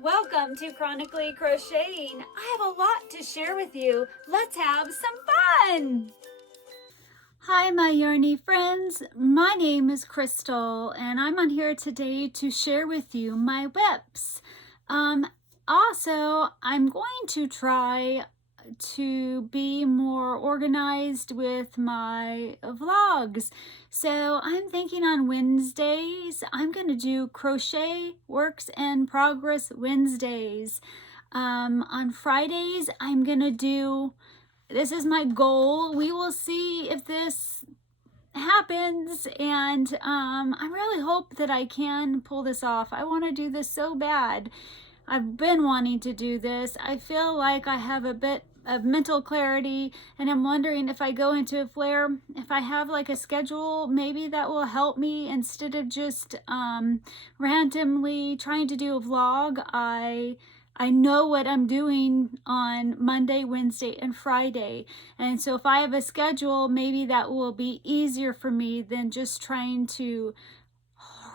Welcome to Chronically Crocheting. I have a lot to share with you. Let's have some fun! Hi my yarny friends, my name is Crystal and I'm on here today to share with you my whips. Also, I'm going to try to be more organized with my vlogs. So I'm thinking on Wednesdays, I'm going to do Crochet Works in Progress Wednesdays. On Fridays, I'm going to do, this is my goal. We will see if this happens, and I really hope that I can pull this off. I want to do this so bad. I've been wanting to do this. I feel like I have a bit of mental clarity, and I'm wondering if I go into a flare, if I have like a schedule, maybe that will help me instead of just randomly trying to do a vlog. I know what I'm doing on Monday, Wednesday, and Friday. And so if I have a schedule, maybe that will be easier for me than just trying to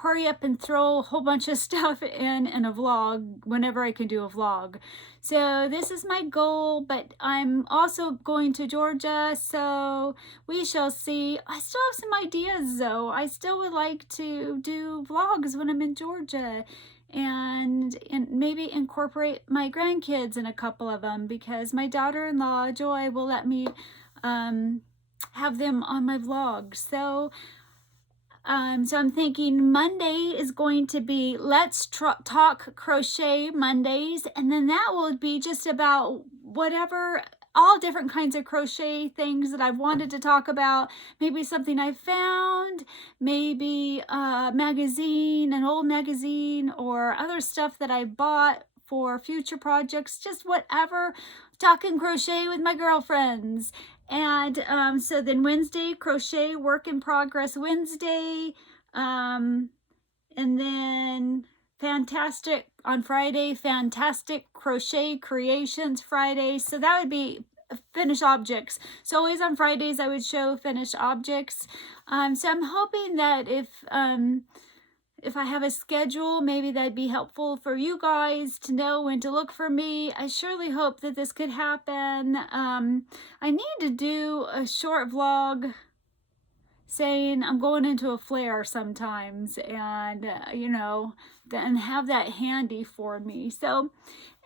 hurry up and throw a whole bunch of stuff in a vlog whenever I can do a vlog. So this is my goal, but I'm also going to Georgia, so we shall see. I still have some ideas though. I still would like to do vlogs when I'm in Georgia and maybe incorporate my grandkids in a couple of them, because my daughter-in-law Joy will let me have them on my vlogs. So I'm thinking Monday is going to be Let's Talk Crochet Mondays, and then that will be just about whatever, all different kinds of crochet things that I've wanted to talk about. Maybe something I found, maybe a magazine, an old magazine, or other stuff that I bought for future projects, just whatever. Talking crochet with my girlfriends. And so then Wednesday, Crochet Work in Progress Wednesday, and then Fantastic on Friday, Fantastic Crochet Creations Friday. So that would be finished objects. So always on Fridays I would show finished objects. So I'm hoping that if I have a schedule, maybe that'd be helpful for you guys to know when to look for me. I surely hope that this could happen. I need to do a short vlog saying I'm going into a flare sometimes, and you know, then have that handy for me. So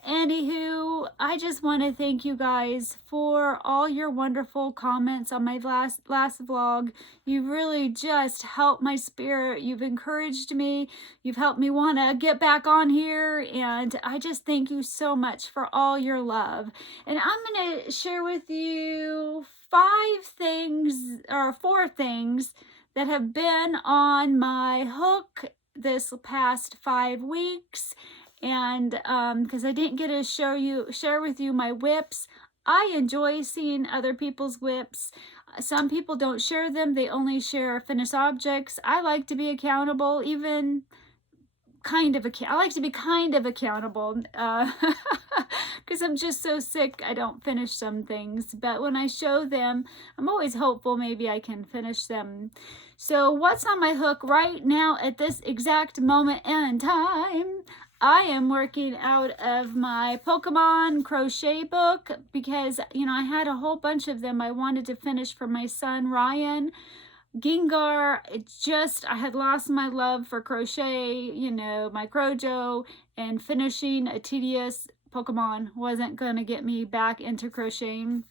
anywho, I just want to thank you guys for all your wonderful comments on my last vlog. You really just helped my spirit. You've encouraged me. You've helped me want to get back on here, and I just thank you so much for all your love. And I'm going to share with you 4 things that have been on my hook this past 5 weeks. And because I didn't get to share with you my whips. I enjoy seeing other people's whips. Some people don't share them, they only share finished objects. I like to be accountable, even kind of I like to be kind of accountable, because I'm just so sick I don't finish some things. But when I show them, I'm always hopeful maybe I can finish them. So what's on my hook right now at this exact moment in time? I am working out of my Pokémon Crochet book because, you know, I had a whole bunch of them I wanted to finish for my son Ryan. Gengar, I had lost my love for crochet, you know, my Crojo, and finishing a tedious Pokemon wasn't going to get me back into crocheting.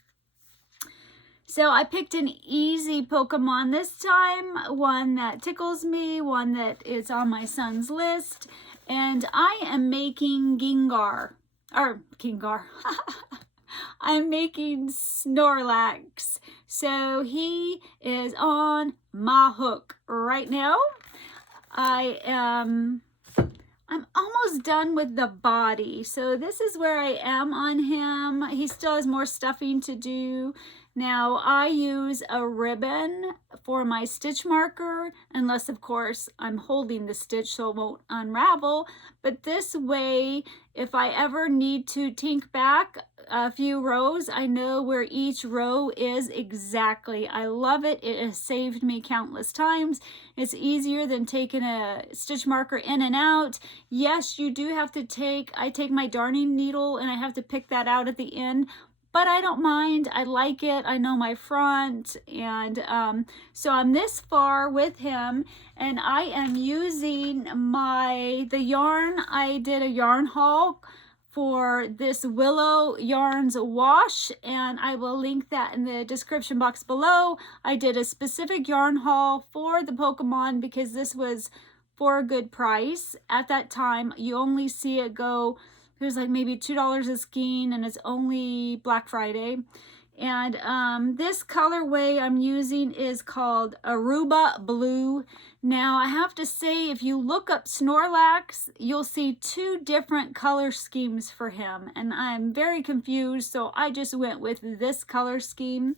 So I picked an easy Pokemon this time, one that tickles me, one that is on my son's list, and I am making Gengar. I'm making Snorlax. So he is on my hook right now. I'm almost done with the body. So this is where I am on him. He still has more stuffing to do. Now I use a ribbon for my stitch marker, unless of course I'm holding the stitch so it won't unravel. But this way, if I ever need to tink back, a few rows. I know where each row is exactly. I love it. It has saved me countless times. It's easier than taking a stitch marker in and out. Yes, you do have to I take my darning needle and I have to pick that out at the end, but I don't mind. I like it. I know my front. And so I'm this far with him, and I am using the yarn. I did a yarn haul for this Willow Yarns wash, and I will link that in the description box below. I did a specific yarn haul for the Pokemon because this was for a good price. At that time, you only see it go, there's like maybe $2 a skein, and it's only Black Friday. And this colorway I'm using is called Aruba Blue. Now I have to say, if you look up Snorlax, you'll see two different color schemes for him, and I'm very confused, so I just went with this color scheme.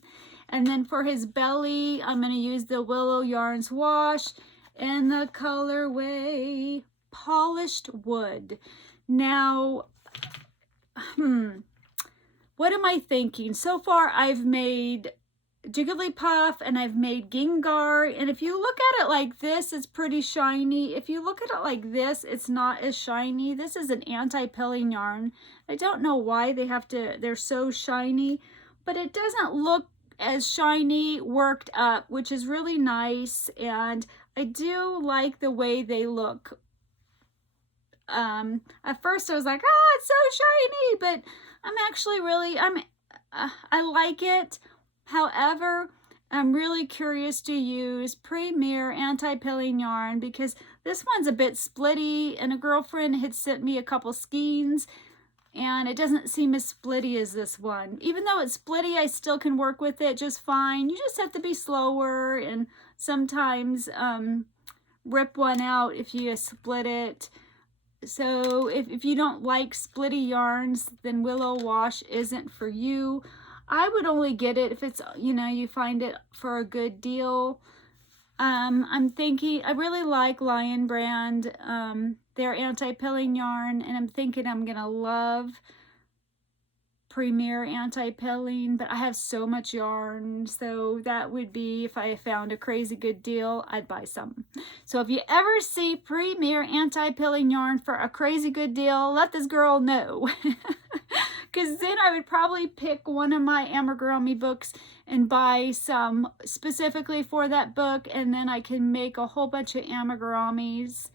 And then for his belly, I'm going to use the Willow Yarns wash and the colorway Polished Wood. Now, what am I thinking? So far, I've made Jigglypuff and I've made Gengar. And if you look at it like this, it's pretty shiny. If you look at it like this, it's not as shiny. This is an anti-pilling yarn. I don't know why they're so shiny, but it doesn't look as shiny worked up, which is really nice. And I do like the way they look. At first I was like, oh, it's so shiny, but I'm actually really, I like it. However, I'm really curious to use Premier Anti-Pilling Yarn because this one's a bit splitty, and a girlfriend had sent me a couple skeins, and it doesn't seem as splitty as this one. Even though it's splitty, I still can work with it just fine. You just have to be slower and sometimes rip one out if you split it. So if you don't like splitty yarns, then Willow Wash isn't for you. I would only get it if it's, you find it for a good deal. I'm thinking, I really like Lion Brand, their anti-pilling yarn, and I'm thinking I'm going to love Premier Anti-Pilling, but I have so much yarn, so that would be, if I found a crazy good deal, I'd buy some. So if you ever see Premier Anti-Pilling yarn for a crazy good deal, let this girl know. Because then I would probably pick one of my amigurumi books and buy some specifically for that book, and then I can make a whole bunch of amigurumis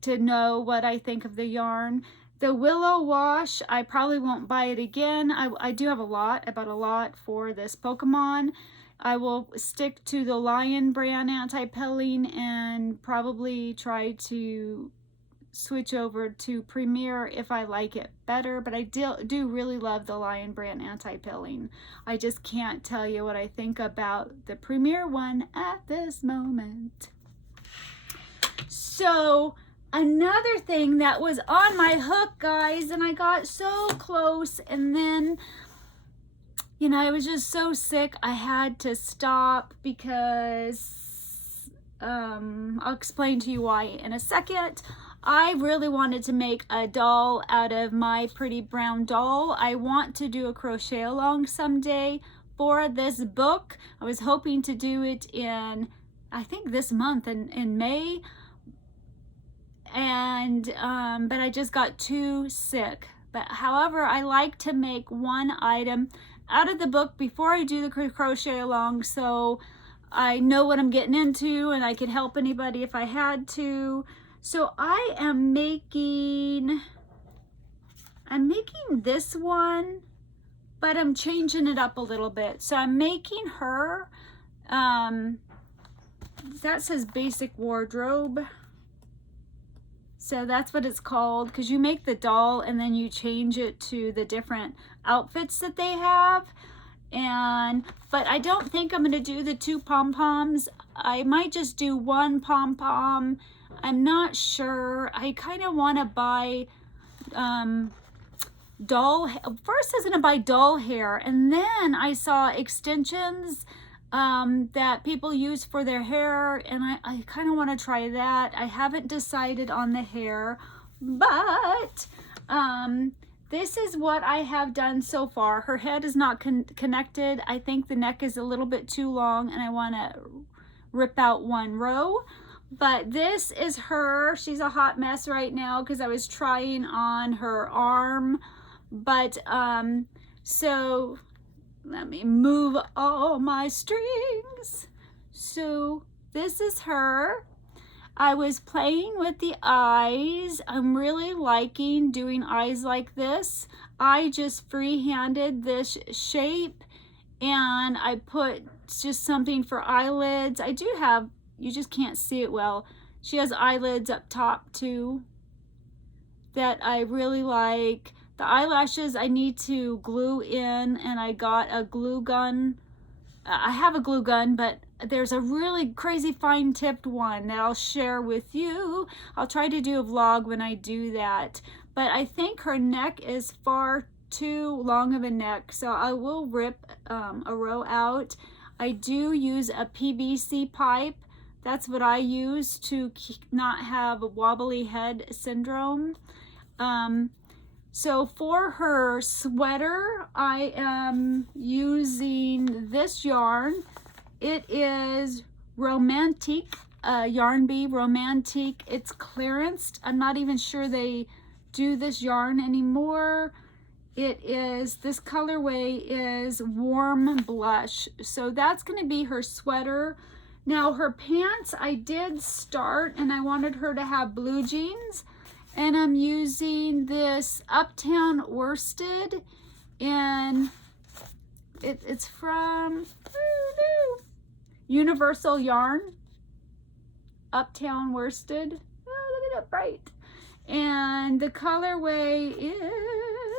to know what I think of the yarn. The Willow Wash, I probably won't buy it again. I do have a lot. I bought a lot for this Pokemon. I will stick to the Lion Brand Anti-Pilling and probably try to switch over to Premier if I like it better. But I do really love the Lion Brand Anti-Pilling. I just can't tell you what I think about the Premier one at this moment. So, another thing that was on my hook, guys, and I got so close, and then, I was just so sick, I had to stop because, I'll explain to you why in a second. I really wanted to make a doll out of my pretty brown doll. I want to do a crochet along someday for this book. I was hoping to do it in, I think this month in May. And but I just got too sick. But however, I like to make one item out of the book before I do the crochet along, so I know what I'm getting into and I can help anybody if I had to. So I am making this one, but I'm changing it up a little bit. So I'm making her, that says basic wardrobe. So that's what it's called, because you make the doll and then you change it to the different outfits that they have. But I don't think I'm going to do the 2 pom-poms. I might just do 1 pom-pom. I'm not sure. I kind of want to buy doll. First I was going to buy doll hair, and then I saw extensions that people use for their hair, and I kind of want to try that. I haven't decided on the hair, but this is what I have done so far. Her head is not connected. I think the neck is a little bit too long and I want to rip out one row. But this is her. She's a hot mess right now because I was trying on her arm. But so let me move all my strings. So this is her. I was playing with the eyes. I'm really liking doing eyes like this. I just freehanded this shape and I put just something for eyelids. I do have, you just can't see it well. She has eyelids up top too that I really like. The eyelashes I need to glue in, and I got a glue gun. I have a glue gun, but there's a really crazy fine tipped one that I'll share with you. I'll try to do a vlog when I do that. But I think her neck is far too long of a neck, so I will rip a row out. I do use a PVC pipe. That's what I use to not have a wobbly head syndrome. So for her sweater, I am using this yarn. It is Romantique, Yarn Bee Romantique. It's clearanced. I'm not even sure they do this yarn anymore. It is, this colorway is Warm Blush. So that's going to be her sweater. Now her pants, I did start and I wanted her to have blue jeans. And I'm using this Uptown Worsted, and it's from Universal Yarn. Uptown Worsted. Oh, look at that bright. And the colorway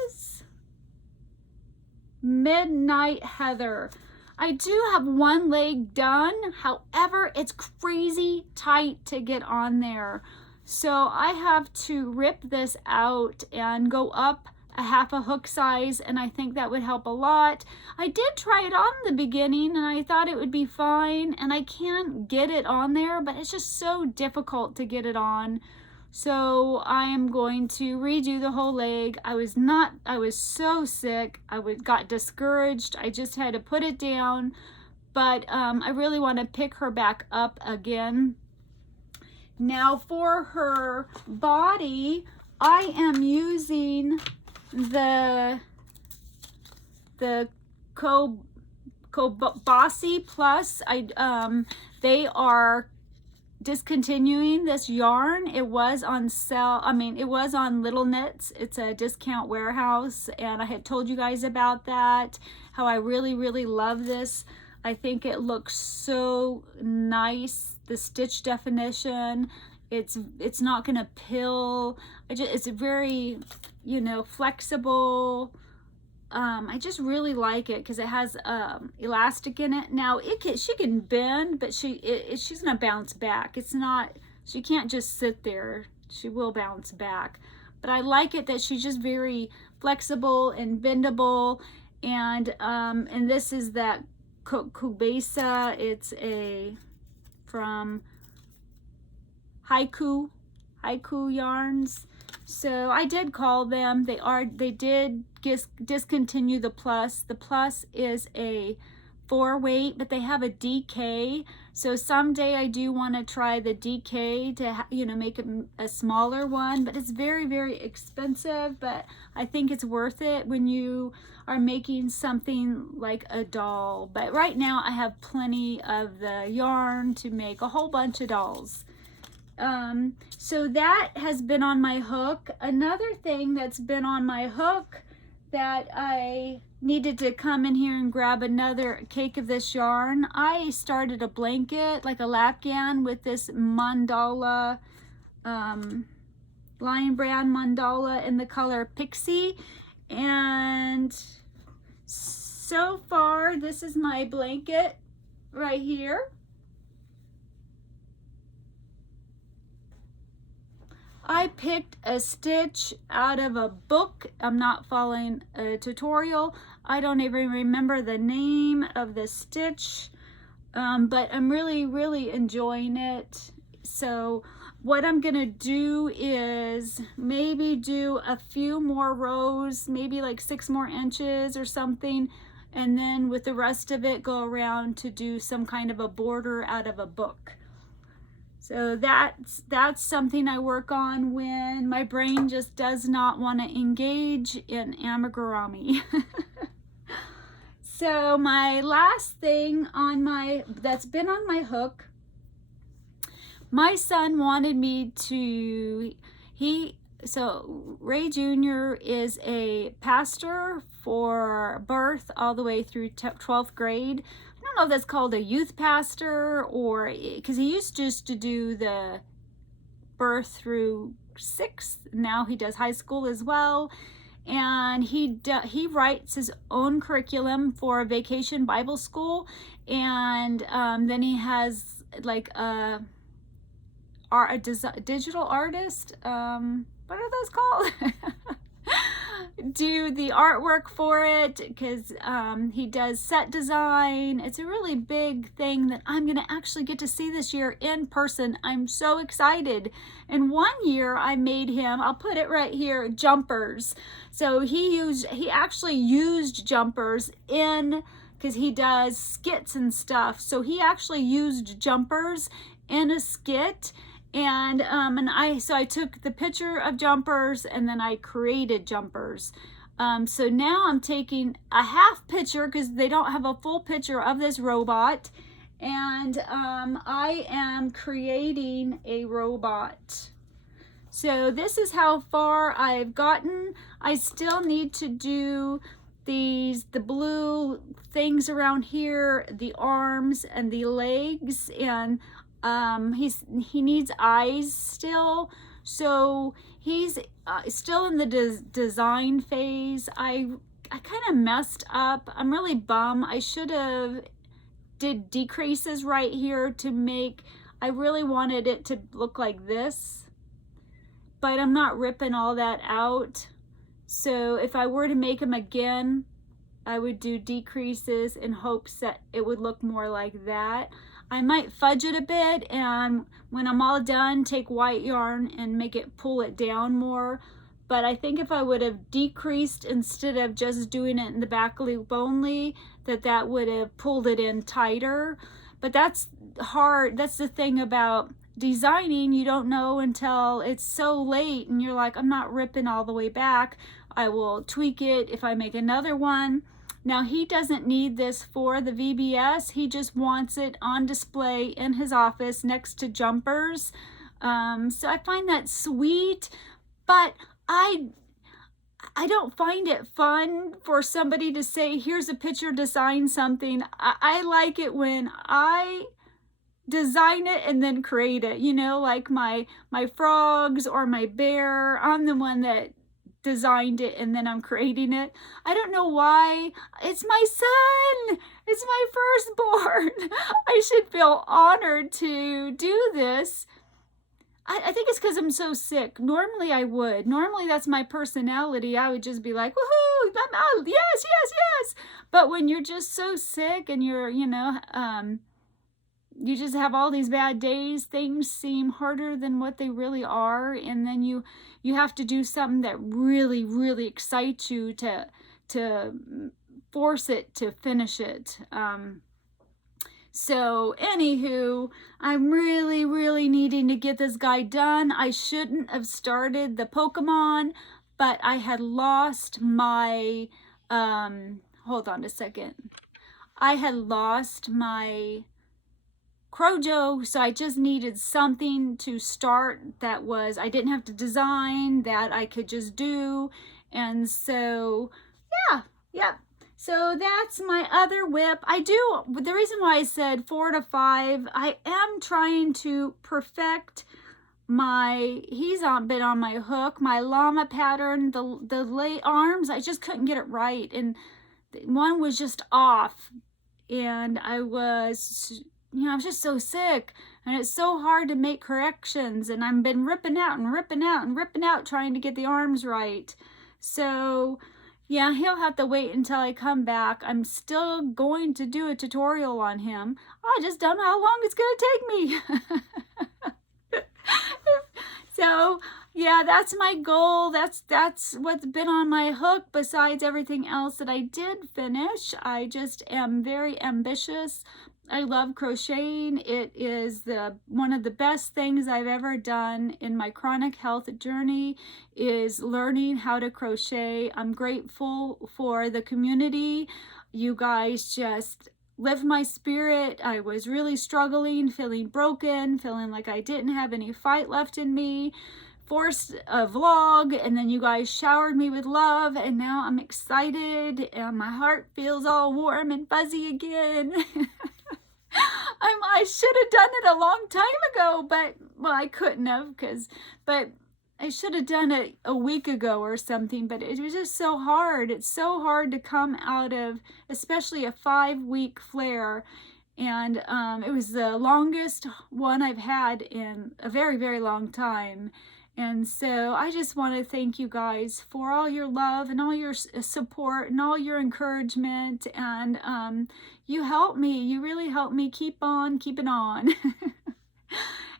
is Midnight Heather. I do have one leg done, however, it's crazy tight to get on there. So I have to rip this out and go up a half a hook size, and I think that would help a lot. I did try it on in the beginning and I thought it would be fine, and I can get it on there, but it's just so difficult to get it on. So I am going to redo the whole leg. I was so sick. Got discouraged. I just had to put it down, but I really want to pick her back up again. Now for her body, I am using the Kobasi Plus. They are discontinuing this yarn. It was on sale. I mean, it was on Little Knits. It's a discount warehouse, and I had told you guys about that, how I really, really love this. I think it looks so nice. The stitch definition, it's not gonna pill. It's very, you know, flexible. I just really like it because it has elastic in it. Now she can bend, but she's gonna bounce back. It's not, she can't just sit there. She will bounce back. But I like it that she's just very flexible and bendable. And this is that Kubasa. It's from Haiku Yarns. So I did call them. They did discontinue the Plus. The Plus is a 4-weight, but they have a DK. So someday I do want to try the DK to make it a smaller one, but it's very, very expensive. But I think it's worth it when you are making something like a doll. But right now I have plenty of the yarn to make a whole bunch of dolls. So that has been on my hook. Another thing that's been on my hook that I needed to come in here and grab another cake of this yarn. I started a blanket, like a Lapghan, with this mandala, Lion Brand mandala in the color Pixie. And so far, this is my blanket right here. I picked a stitch out of a book. I'm not following a tutorial. I don't even remember the name of the stitch, but I'm really, really enjoying it. So what I'm gonna do is maybe do a few more rows, maybe like 6 more inches or something, and then with the rest of it go around to do some kind of a border out of a book. So that's something I work on when my brain just does not want to engage in amigurumi. So my last thing on that's been on my hook, my son wanted me to, so Ray Jr. is a pastor for birth all the way through 12th grade. I don't know if that's called a youth pastor, or because he used just to do the birth through 6th. Now he does high school as well. And he writes his own curriculum for a vacation Bible school. And then he has like a digital artist, what are those called? Do the artwork for it, because he does set design. It's a really big thing that I'm gonna actually get to see this year in person. I'm so excited. And one year I made him, I'll put it right here, jumpers. So he actually used jumpers in, because he does skits and stuff. So he actually used jumpers in a skit. And so I took the picture of jumpers and then I created jumpers. So now I'm taking a half picture, because they don't have a full picture of this robot, and I am creating a robot. So this is how far I've gotten. I still need to do the blue things around here, the arms and the legs, and he needs eyes still, so he's still in the design phase. I kind of messed up. I'm really bummed. I should have did decreases right here to make, I really wanted it to look like this, but I'm not ripping all that out. So if I were to make him again, I would do decreases in hopes that it would look more like that. I might fudge it a bit, and when I'm all done, take white yarn and pull it down more. But I think if I would have decreased instead of just doing it in the back loop only, that would have pulled it in tighter. But that's hard. That's the thing about designing. You don't know until it's so late and you're like, I'm not ripping all the way back. I will tweak it if I make another one. Now he doesn't need this for the VBS. He just wants it on display in his office next to jumpers. So I find that sweet, but I don't find it fun for somebody to say, here's a picture, design something. I like it when I design it and then create it. You know, like my frogs or my bear, I'm the one that designed it and then I'm creating it. I don't know why. It's my son. It's my firstborn. I should feel honored to do this. I think it's because I'm so sick. Normally I would. Normally that's my personality. I would just be like, woohoo, I'm out. Yes, yes, yes. But when you're just so sick and you're, you know, you just have all these bad days, things seem harder than what they really are. And then you have to do something that really, really excites you to force it to finish it. So anywho, I'm really, really needing to get this guy done. I shouldn't have started the Pokemon, but I had lost my, hold on a second. I had lost my Crojo, so I just needed something to start that was, I didn't have to design, that I could just do. And so, yeah. So that's my other whip. The reason why I said 4 to 5, I am trying to perfect he's been on my hook, my llama pattern, the lay arms. I just couldn't get it right. And one was just off. And I was just so sick. And it's so hard to make corrections. And I've been ripping out and ripping out and ripping out trying to get the arms right. So yeah, he'll have to wait until I come back. I'm still going to do a tutorial on him. I just don't know how long it's going to take me. So yeah, that's my goal. That's what's been on my hook besides everything else that I did finish. I just am very ambitious. I love crocheting. It is one of the best things I've ever done in my chronic health journey is learning how to crochet. I'm grateful for the community. You guys just lift my spirit. I was really struggling, feeling broken, feeling like I didn't have any fight left in me. Forced a vlog, and then you guys showered me with love, and now I'm excited and my heart feels all warm and fuzzy again. I should have done it a long time ago, but well, I couldn't have, but I should have done it a week ago or something. But it was just so hard. It's so hard to come out of, especially a 5-week flare. And it was the longest one I've had in a very, very long time. And so I just want to thank you guys for all your love and all your support and all your encouragement. And you help me. You really help me keep on keeping on.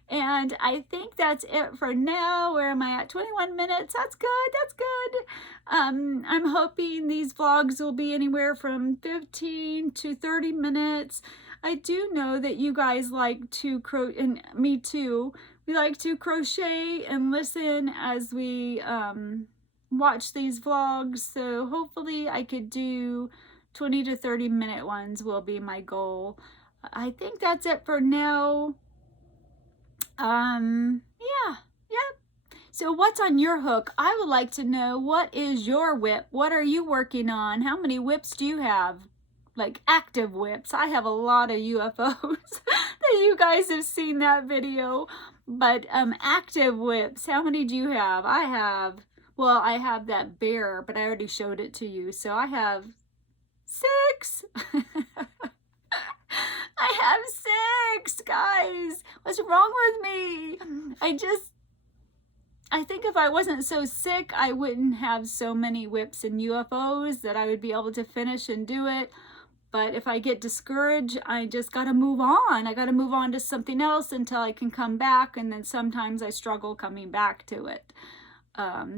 And I think that's it for now. Where am I at? 21 minutes. That's good. That's good. I'm hoping these vlogs will be anywhere from 15 to 30 minutes. I do know that you guys like to crochet, and me too. We like to crochet and listen as we watch these vlogs. So hopefully I could do 20 to 30 minute ones will be my goal. I think that's it for now. Yeah. So what's on your hook? I would like to know, what is your whip? What are you working on? How many whips do you have? Like active whips. I have a lot of UFOs that you guys have seen that video. But active whips, how many do you have? I have that bear, but I already showed it to you. So I have 6. I have 6, guys. What's wrong with me? I think if I wasn't so sick, I wouldn't have so many whips and UFOs that I would be able to finish and do it. But if I get discouraged, I just got to move on. I got to move on to something else until I can come back. And then sometimes I struggle coming back to it.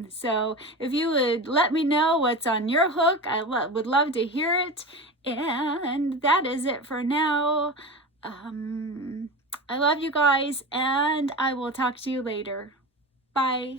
So if you would let me know what's on your hook, I would love to hear it. And that is it for now. I love you guys, and I will talk to you later. Bye.